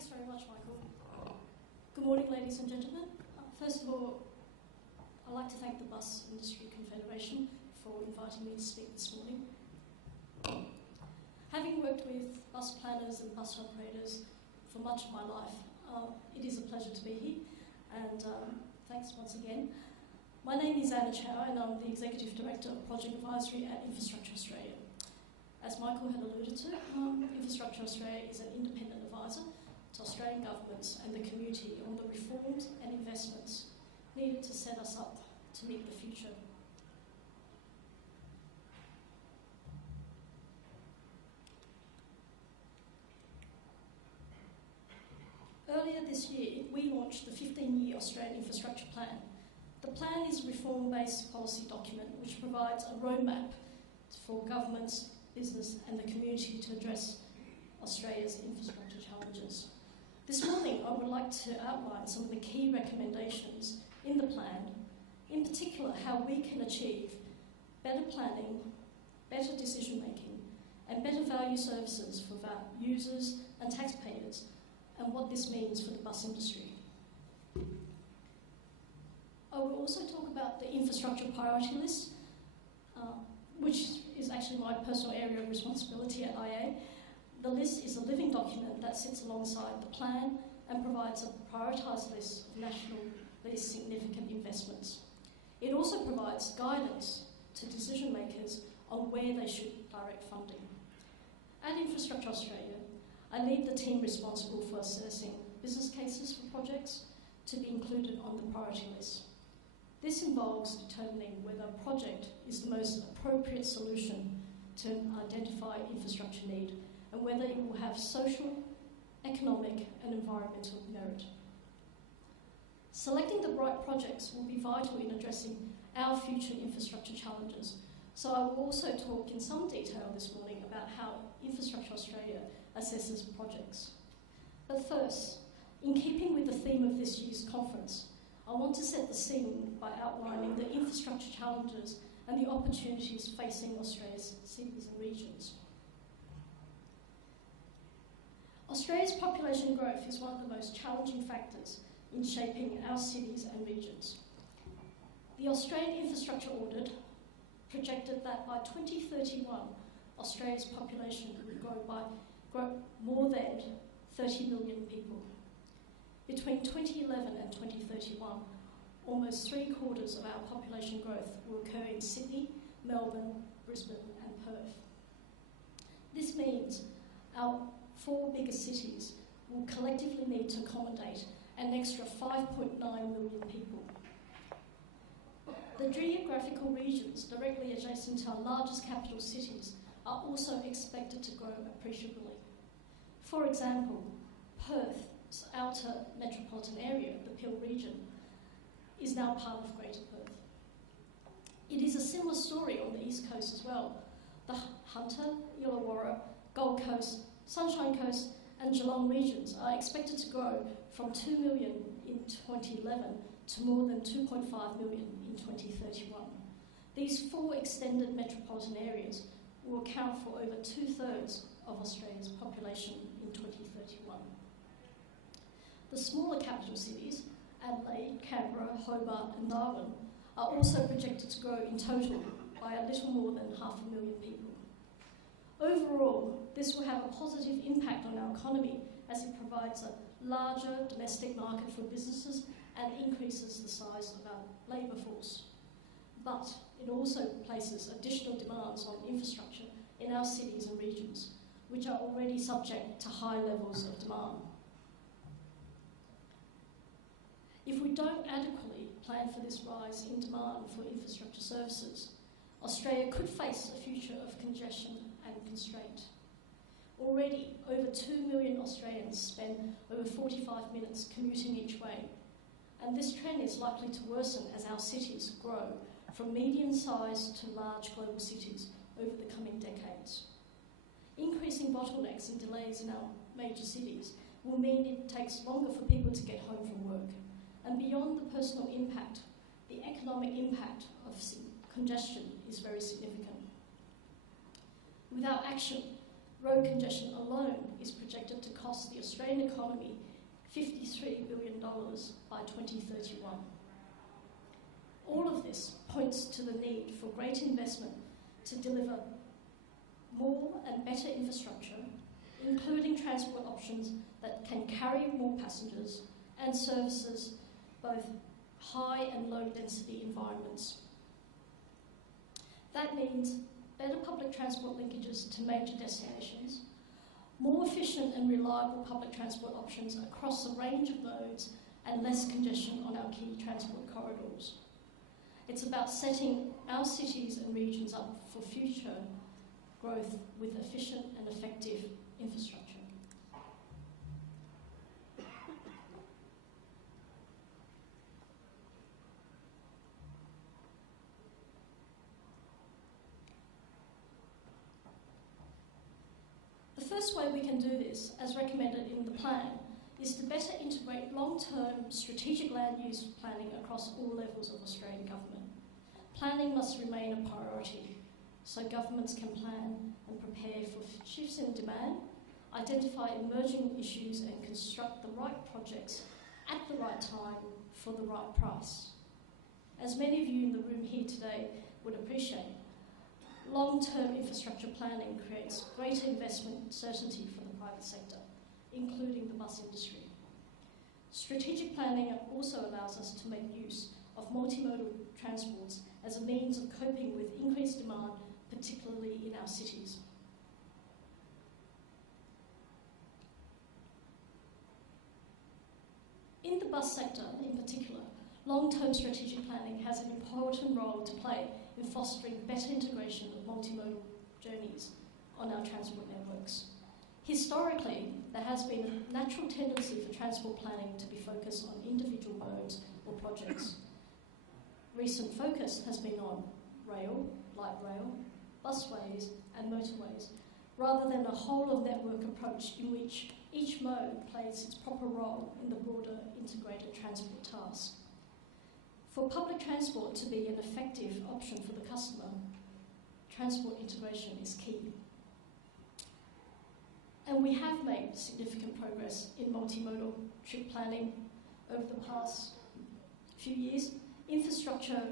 Thanks very much, Michael. Good morning, ladies and gentlemen. First of all, I'd like to thank the Bus Industry Confederation for inviting me to speak this morning. Having worked with bus planners and bus operators for much of my life, it is a pleasure to be here, and thanks once again. My name is Chau, and I'm the Executive Director of Project Advisory at Infrastructure Australia. As Michael had alluded to, Infrastructure Australia is an independent advisor to Australian governments and the community on the reforms and investments needed to set us up to meet the future. Earlier this year, we launched the 15-year Australian Infrastructure Plan. The plan is a reform-based policy document which provides a roadmap for governments, business and the community to address Australia's infrastructure challenges. This morning, I would like to outline some of the key recommendations in the plan, in particular how we can achieve better planning, better decision-making and better value services for our users and taxpayers, and what this means for the bus industry. I will also talk about the infrastructure priority list, which is actually my personal area of responsibility at IA. The list is a living document that sits alongside the plan and provides a prioritised list of nationally significant investments. It also provides guidance to decision makers on where they should direct funding. At Infrastructure Australia, I lead the team responsible for assessing business cases for projects to be included on the priority list. This involves determining whether a project is the most appropriate solution to identify infrastructure need and whether it will have social, economic and environmental merit. Selecting the right projects will be vital in addressing our future infrastructure challenges. So I will also talk in some detail this morning about how Infrastructure Australia assesses projects. But first, in keeping with the theme of this year's conference, I want to set the scene by outlining the infrastructure challenges and the opportunities facing Australia's cities and regions. Australia's population growth is one of the most challenging factors in shaping our cities and regions. The Australian Infrastructure Audit projected that by 2031, Australia's population would grow more than 30 million people. Between 2011 and 2031, almost 3/4 of our population growth will occur in Sydney, Melbourne, Brisbane and Perth. This means our 4 biggest cities will collectively need to accommodate an extra 5.9 million people. The geographical regions directly adjacent to our largest capital cities are also expected to grow appreciably. For example, Perth's outer metropolitan area, the Peel region, is now part of Greater Perth. It is a similar story on the East Coast as well. The Hunter, Illawarra, Gold Coast, Sunshine Coast and Geelong regions are expected to grow from 2 million in 2011 to more than 2.5 million in 2031. These 4 extended metropolitan areas will account for over 2/3 of Australia's population in 2031. The smaller capital cities, Adelaide, Canberra, Hobart and Darwin, are also projected to grow in total by a little more than 500,000 people. Overall, this will have a positive impact on our economy as it provides a larger domestic market for businesses and increases the size of our labour force. But it also places additional demands on infrastructure in our cities and regions, which are already subject to high levels of demand. If we don't adequately plan for this rise in demand for infrastructure services, Australia could face a future of congestion and constraint. Already, over 2 million Australians spend over 45 minutes commuting each way, and this trend is likely to worsen as our cities grow from medium-sized to large global cities over the coming decades. Increasing bottlenecks and delays in our major cities will mean it takes longer for people to get home from work, and beyond the personal impact, the economic impact of congestion is very significant. Without action, road congestion alone is projected to cost the Australian economy $53 billion by 2031. All of this points to the need for great investment to deliver more and better infrastructure, including transport options that can carry more passengers and services both high and low density environments. That means better public transport linkages to major destinations, more efficient and reliable public transport options across a range of modes, and less congestion on our key transport corridors. It's about setting our cities and regions up for future growth with efficient and effective infrastructure. The first way we can do this, as recommended in the plan, is to better integrate long-term strategic land use planning across all levels of Australian government. Planning must remain a priority, so governments can plan and prepare for shifts in demand, identify emerging issues and construct the right projects at the right time for the right price. As many of you in the room here today would appreciate, long-term infrastructure planning creates greater investment certainty for the private sector, including the bus industry. Strategic planning also allows us to make use of multimodal transports as a means of coping with increased demand, particularly in our cities. In the bus sector in particular, long-term strategic planning has an important role to play in fostering better integration of multimodal journeys on our transport networks. Historically, there has been a natural tendency for transport planning to be focused on individual modes or projects. Recent focus has been on rail, light rail, busways and motorways, rather than a whole-of-network approach in which each mode plays its proper role in the broader integrated transport task. For public transport to be an effective option for the customer, transport integration is key. And we have made significant progress in multimodal trip planning over the past few years. Infrastructure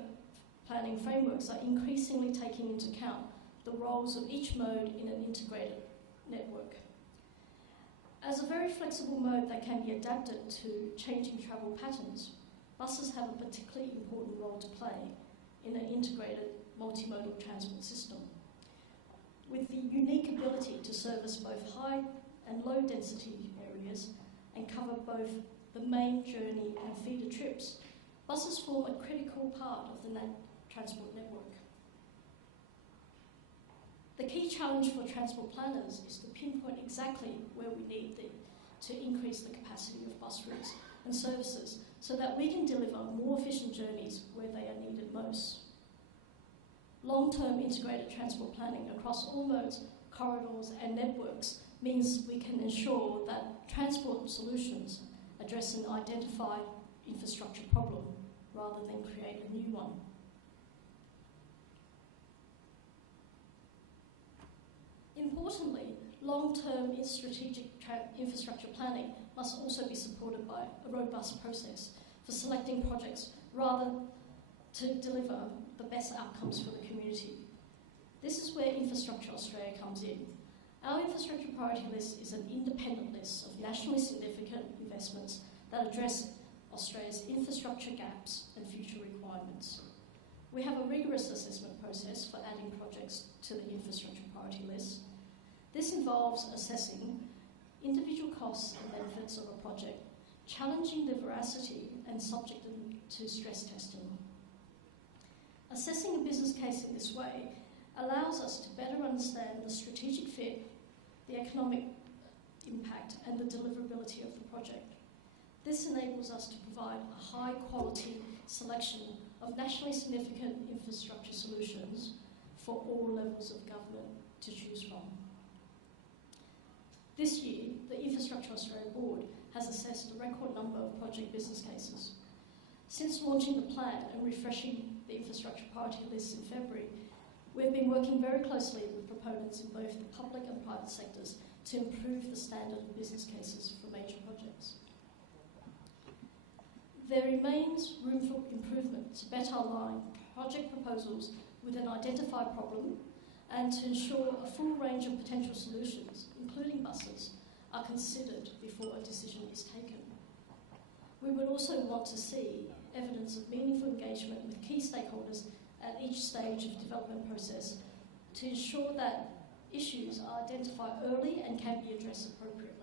planning frameworks are increasingly taking into account the roles of each mode in an integrated network. As a very flexible mode that can be adapted to changing travel patterns, buses have a particularly important role to play in an integrated multimodal transport system. With the unique ability to service both high and low density areas and cover both the main journey and feeder trips, buses form a critical part of the transport network. The key challenge for transport planners is to pinpoint exactly where we need to increase the capacity of bus routes and services so that we can deliver more efficient journeys where they are needed most. Long-term integrated transport planning across all modes, corridors and networks means we can ensure that transport solutions address an identified infrastructure problem rather than create a new one. Importantly, long-term strategic infrastructure planning must also be supported by a robust process for selecting projects rather to deliver the best outcomes for the community. This is where Infrastructure Australia comes in. Our infrastructure priority list is an independent list of nationally significant investments that address Australia's infrastructure gaps and future requirements. We have a rigorous assessment process for adding projects to the infrastructure priority list. This involves assessing individual costs and benefits of a project, challenging the veracity and subjecting to stress testing. Assessing a business case in this way allows us to better understand the strategic fit, the economic impact and the deliverability of the project. This enables us to provide a high-quality selection of nationally significant infrastructure solutions for all levels of government to choose from. This year, the Infrastructure Australia Board has assessed a record number of project business cases. Since launching the plan and refreshing the infrastructure priority list in February, We've been working very closely with proponents in both the public and private sectors to improve the standard of business cases for major projects. There remains room for improvement to better align project proposals with an identified problem and to ensure a full range of potential solutions, including buses, are considered before a decision is taken. We would also want to see evidence of meaningful engagement with key stakeholders at each stage of the development process to ensure that issues are identified early and can be addressed appropriately.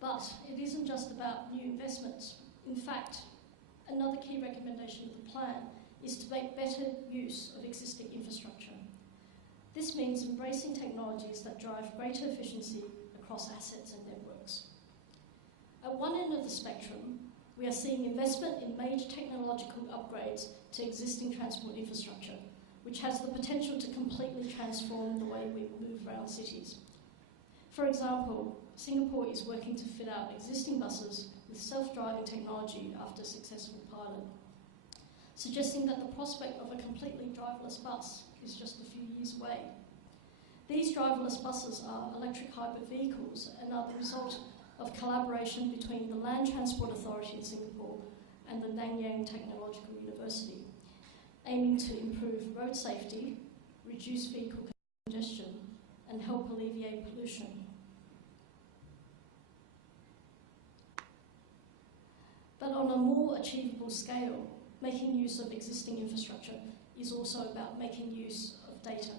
But it isn't just about new investments. In fact, another key recommendation of the plan is to make better use of existing infrastructure. This means embracing technologies that drive greater efficiency across assets and networks. At one end of the spectrum, we are seeing investment in major technological upgrades to existing transport infrastructure, which has the potential to completely transform the way we move around cities. For example, Singapore is working to fit out existing buses with self-driving technology after a successful pilot, suggesting that the prospect of a completely driverless bus is just a few years away. These driverless buses are electric hybrid vehicles and are the result of collaboration between the Land Transport Authority in Singapore and the Nanyang Technological University, aiming to improve road safety, reduce vehicle congestion, and help alleviate pollution. But on a more achievable scale, making use of existing infrastructure is also about making use of data.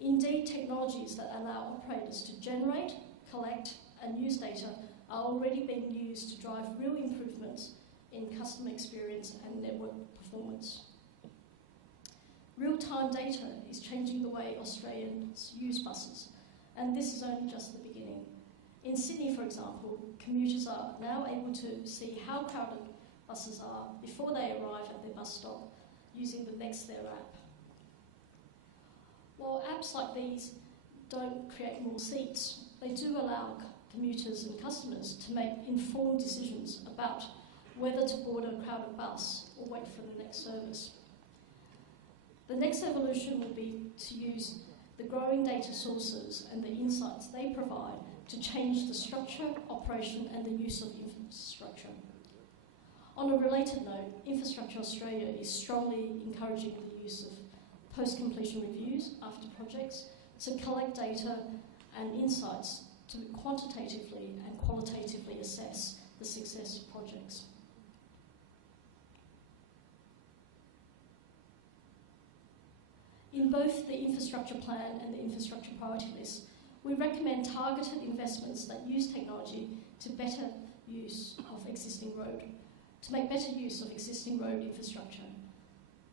Indeed, technologies that allow operators to generate, collect, and use data are already being used to drive real improvements in customer experience and network performance. Real-time data is changing the way Australians use buses, and this is only just the beginning. In Sydney, for example, commuters are now able to see how crowded buses are before they arrive at their bus stop using the NextThere app. While apps like these don't create more seats, they do allow commuters and customers to make informed decisions about whether to board a crowded bus or wait for the next service. The next evolution will be to use the growing data sources and the insights they provide to change the structure, operation, and the use of infrastructure. On a related note, Infrastructure Australia is strongly encouraging the use of post-completion reviews after projects to collect data and insights to quantitatively and qualitatively assess the success of projects. In both the infrastructure plan and the infrastructure priority list, we recommend targeted investments that use technology to make better use of existing road infrastructure.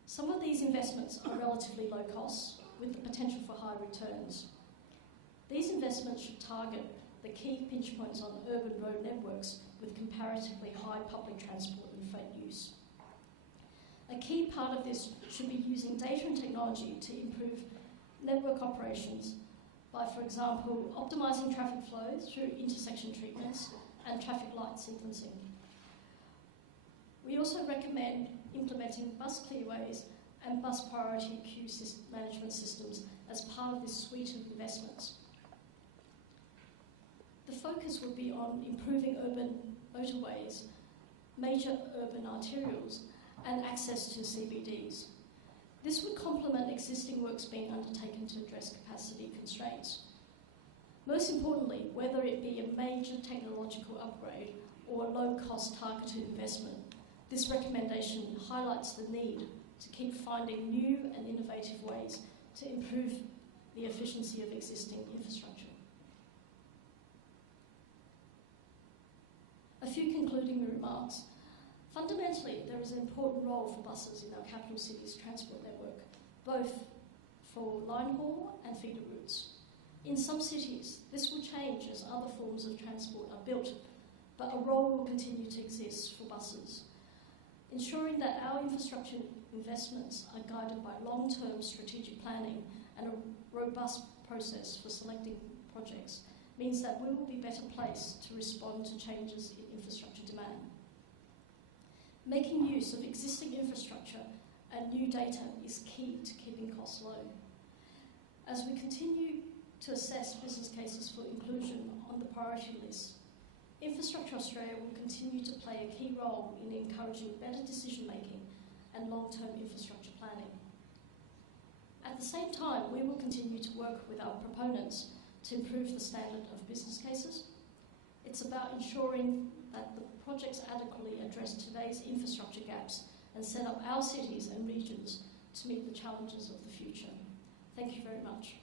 Some of these investments are relatively low cost, with the potential for high returns. These investments should target the key pinch points on urban road networks with comparatively high public transport and freight use. A key part of this should be using data and technology to improve network operations by, for example, optimising traffic flows through intersection treatments and traffic light sequencing. We also recommend implementing bus clearways and bus priority queue management systems as part of this suite of investments. The focus will be on improving urban motorways, major urban arterials, and access to CBDs. This would complement existing works being undertaken to address capacity constraints. Most importantly, whether it be a major technological upgrade or a low-cost targeted investment, this recommendation highlights the need to keep finding new and innovative ways to improve the efficiency of existing infrastructure. A few concluding remarks. Fundamentally, there is an important role for buses in our capital city's transport network, both for line haul and feeder routes. In some cities, this will change as other forms of transport are built, but a role will continue to exist for buses. Ensuring that our infrastructure investments are guided by long-term strategic planning and a robust process for selecting projects means that we will be better placed to respond to changes in infrastructure demand. Making use of existing infrastructure and new data is key to keeping costs low. As we continue to assess business cases for inclusion on the priority list, Infrastructure Australia will continue to play a key role in encouraging better decision making and long-term infrastructure planning. At the same time, we will continue to work with our proponents to improve the standard of business cases. It's about ensuring that the projects adequately address today's infrastructure gaps and set up our cities and regions to meet the challenges of the future. Thank you very much.